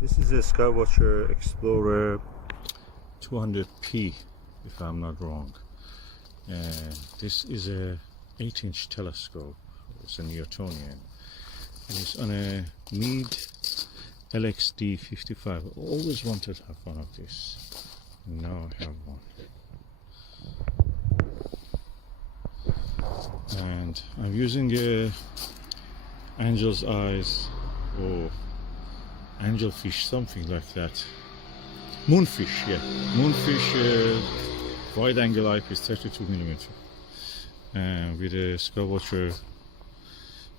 This is a Sky-Watcher Explorer-200P, if I'm not wrong. This is a 8-inch telescope. It's a Newtonian. And it's on a Meade LXD55. I always wanted to have one of these. Now I have one. And I'm using a angel's eyes or angelfish, something like that. Moonfish, yeah. Moonfish wide angle eyepiece, 32mm. With a Skywatcher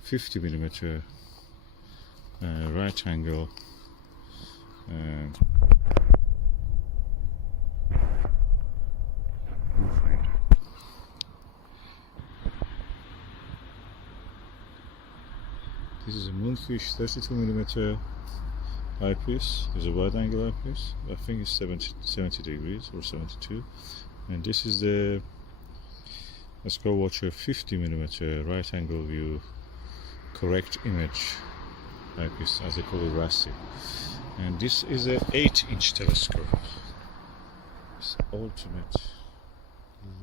50mm right angle. This is a Moonfish 32mm eyepiece. It's a wide angle eyepiece. I think it's 70 degrees or 72. And this is the Skywatcher 50mm right angle view correct image eyepiece, as they call it, RASI. And this is a 8-inch telescope. It's ultimate,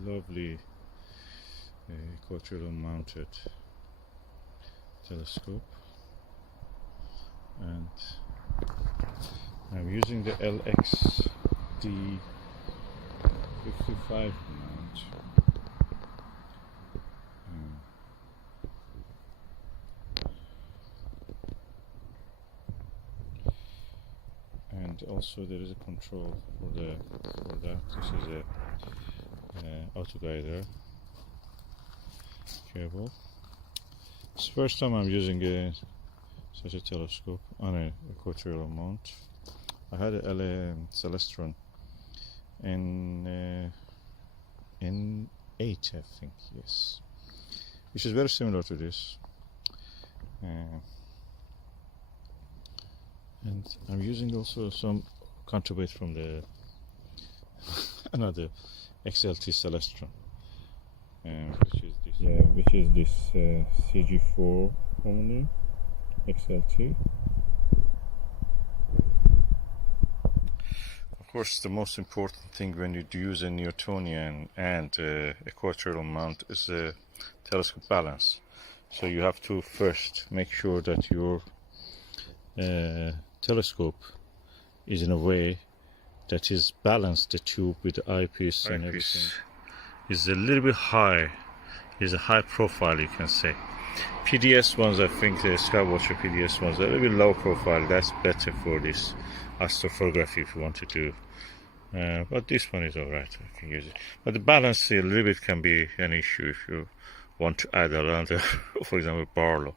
lovely equatorial mounted telescope. And I'm using the LXD55 mount. And also there is a control for that. This is a auto guider cable. It's the first time I'm using such a telescope on an equatorial mount. I had a Celestron N8, I think, yes, which is very similar to this. And I'm using also some counterweight from the another XLT Celestron, which is this. Yeah, which is this CG4 only XLT. Of course, the most important thing when you do use a Newtonian and equatorial mount is the telescope balance. So you have to first make sure that your telescope is in a way that is balanced, the tube with the eyepiece and everything is a little bit high, is a high profile, you can say. PDS ones, I think the Skywatcher PDS ones are a little bit low profile. That's better for this astrophotography if you want to do. But this one is alright, I can use it. But the balance a little bit can be an issue if you want to add another, for example, Barlow.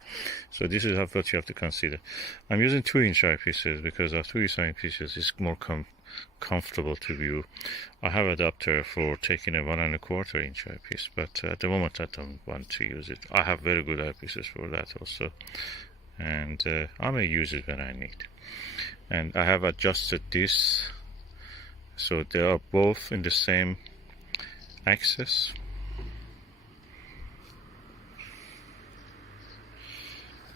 So this is what you have to consider. I'm using 2-inch eyepieces because our 2-inch eyepieces is more comfortable to view. I have an adapter for taking a 1.25-inch eyepiece, but at the moment I don't want to use it. I have very good eyepieces for that also, and I may use it when I need. And I have adjusted this so they are both in the same axis.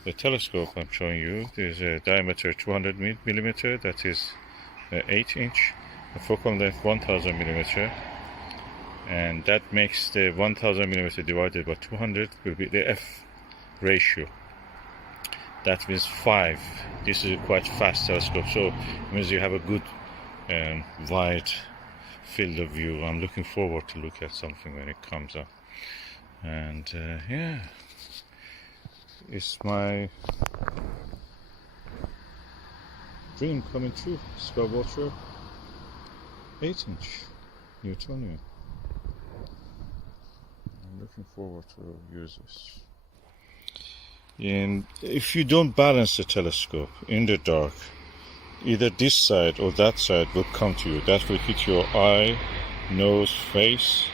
The telescope I'm showing you is a diameter 200mm, that is 8-inch, the focal length 1000mm, and that makes the 1000mm divided by 200 will be the F ratio. That means 5. This is a quite fast telescope, so it means you have a good wide field of view. I'm looking forward to look at something when it comes up. And yeah, it's my dream coming true. Skywatcher 8-inch Newtonian. I'm looking forward to use this. And if you don't balance the telescope in the dark, either this side or that side will come to you. That will hit your eye, nose, face,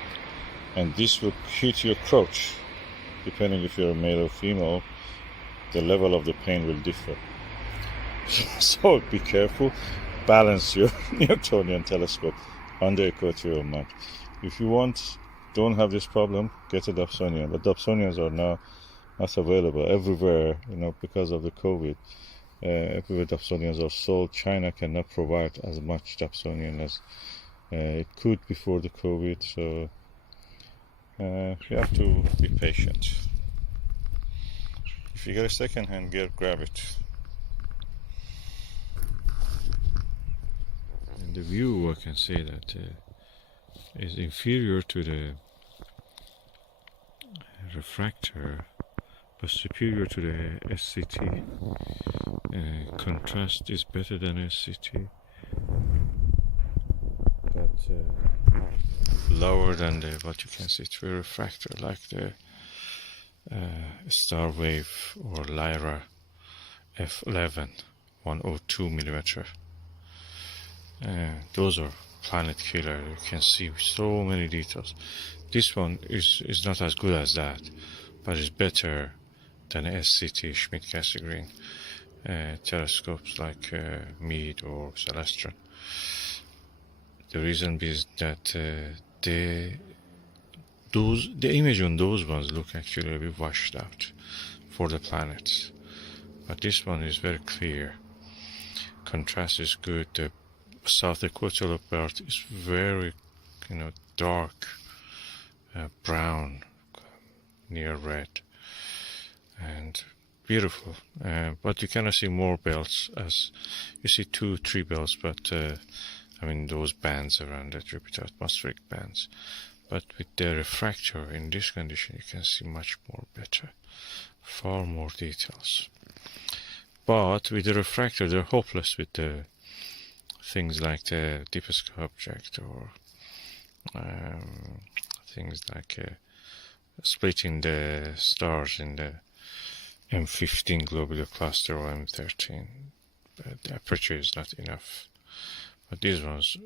and this will hit your crotch. Depending if you're a male or female, the level of the pain will differ. So be careful, balance your Newtonian telescope on the equatorial mount. If you don't have this problem, get a Dobsonian. The Dobsonians are now not available everywhere, because of the COVID. everywhere Dobsonians are sold. China cannot provide as much Dobsonian as it could before the COVID, so you have to be patient. If you get a second-hand gear, grab it. And the view, I can say that is inferior to the refractor, but superior to the SCT. Contrast is better than SCT, but lower than the what you can see through a refractor, like the Star Wave or Lyra F11 102 millimeter. Those are planet killer. You can see so many details. This one is not as good as that, but it's better than SCT Schmidt-Cassegrain telescopes like Meade or Celestron. The reason is that the image on those ones look actually a bit washed out for the planets, but this one is very clear. Contrast is good. The south equatorial part is very, dark brown, near red, and beautiful. But you cannot see more belts, as you see 2-3 belts, but those bands around the Jupiter, atmospheric bands. But with the refractor in this condition, you can see much more better, far more details. But with the refractor, they're hopeless with the things like the deepest object, or things like splitting the stars in the M15 globular cluster or M13. The aperture is not enough. But these ones,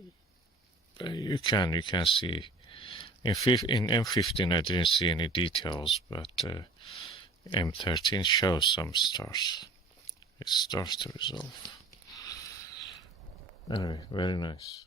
you can see. In M15 I didn't see any details, but M13 shows some stars. It starts to resolve. Anyway, very nice.